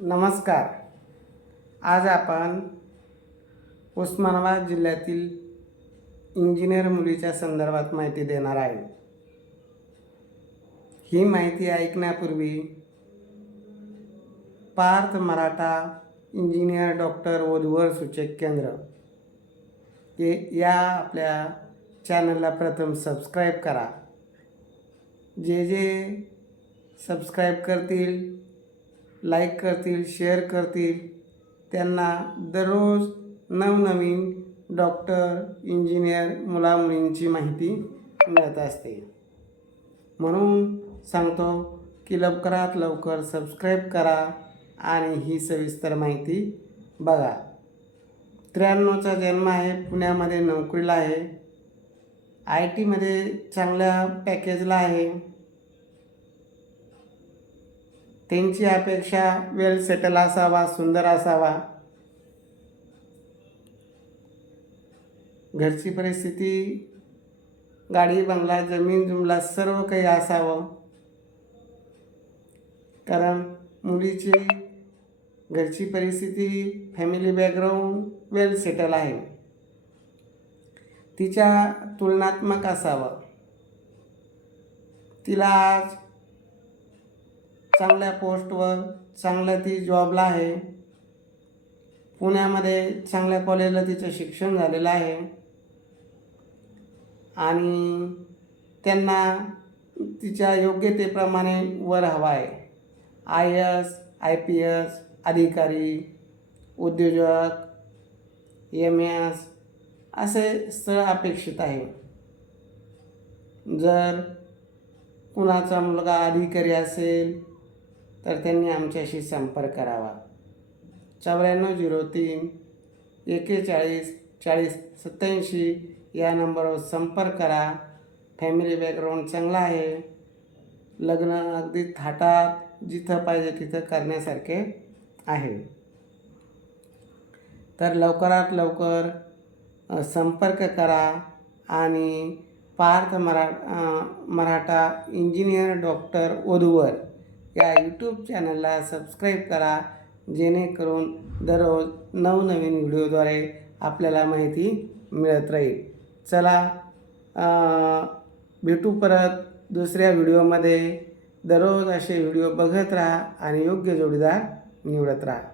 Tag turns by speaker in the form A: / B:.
A: नमस्कार. आज आपण उस्मानाबाद जिल्ह्यातील इंजिनियर मुलीच्या संदर्भात माहिती देणार आहे. ही माहिती ऐकण्यापूर्वी पार्थ मराठा इंजिनियर डॉक्टर वधूवर सूचक केंद्र हे या आपल्या चॅनलला प्रथम सबस्क्राईब करा. जे जे सबस्क्राईब करतील लाईक करतील शेअर करतील. त्यांना दररोज नवनवीन डॉक्टर इंजिनियर मुलामुलींची माहिती मिळत असते. म्हणून सांगतो की लवकरात लवकर सबस्क्राईब करा आणि ही सविस्तर माहिती बघा. त्र्याण्णवचा जन्म आहे पुण्यामध्ये नोकरीला आहे. आय टीमध्ये चांगल्या पॅकेजला आहे. त्यांची अपेक्षा वेल सेटल असावा सुंदर असावा. घरची परिस्थिती गाडी बंगला जमीन जुमला सर्व काही असावं. कारण मुलीची घरची परिस्थिती फॅमिली बॅकग्राऊंड वेल सेटल आहे. तिच्या तुलनात्मक असावं. तिला आज चांगल्या पोस्टवर चांगल्या ती जॉबला आहे. पुण्यामध्ये चांगल्या कॉलेजला तिचं शिक्षण झालेलं आहे. आणि त्यांना तिच्या योग्यतेप्रमाणे वर हवा आहे. I S I P S अधिकारी उद्योजक एम एस असे स्थळ अपेक्षित आहे. जर कुणाचा मुलगा अधिकारी असेल तर त्यांनी आमच्याशी संपर्क करावा. चौऱ्याण्णव झिरो तीन एकेचाळीस चाळीस सत्याऐंशी या नंबरवर संपर्क करा. फॅमिली बॅकग्राऊंड चांगला आहे. लग्न अगदी थाटात जिथं पाहिजे तिथं करण्यासारखे आहे. तर लवकरात लवकर संपर्क करा आणि पार्थ मरा मराठा इंजिनियर डॉक्टर ओधुवर या यूट्यूब चॅनलला सबस्क्राईब करा जेणेकरून दररोज नवनवीन व्हिडिओद्वारे आपल्याला माहिती मिळत राहील. चला भेटू परत दुसऱ्या व्हिडिओमध्ये. दररोज असे व्हिडिओ बघत राहा आणि योग्य जोडीदार निवडत राहा.